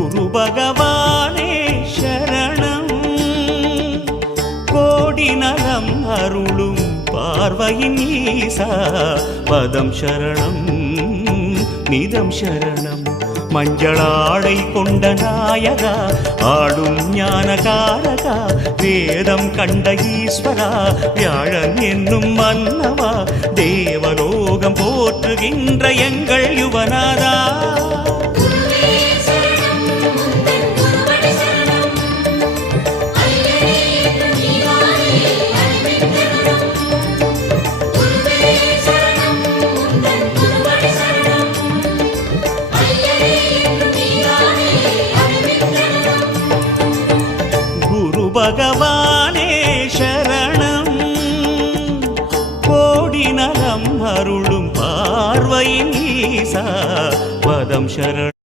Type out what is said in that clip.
குரு பகவானே சரணம் கோடி நலம் அருளும் பார்வையின் ஈசா பதம் சரணம் நிதம் சரணம் மஞ்சளாடை கொண்ட நாயகா ஆடும் ஞானகாரகா வேதம் கண்ட ஈஸ்வரா வியாழன் என்னும் மன்னவா தேவலோகம் போற்றுகின்ற எங்கள் யுவனாதா பகவானே சரணம் கோடி நலம் அருளும் பார்வையின் ஈசா பதம் சரணம்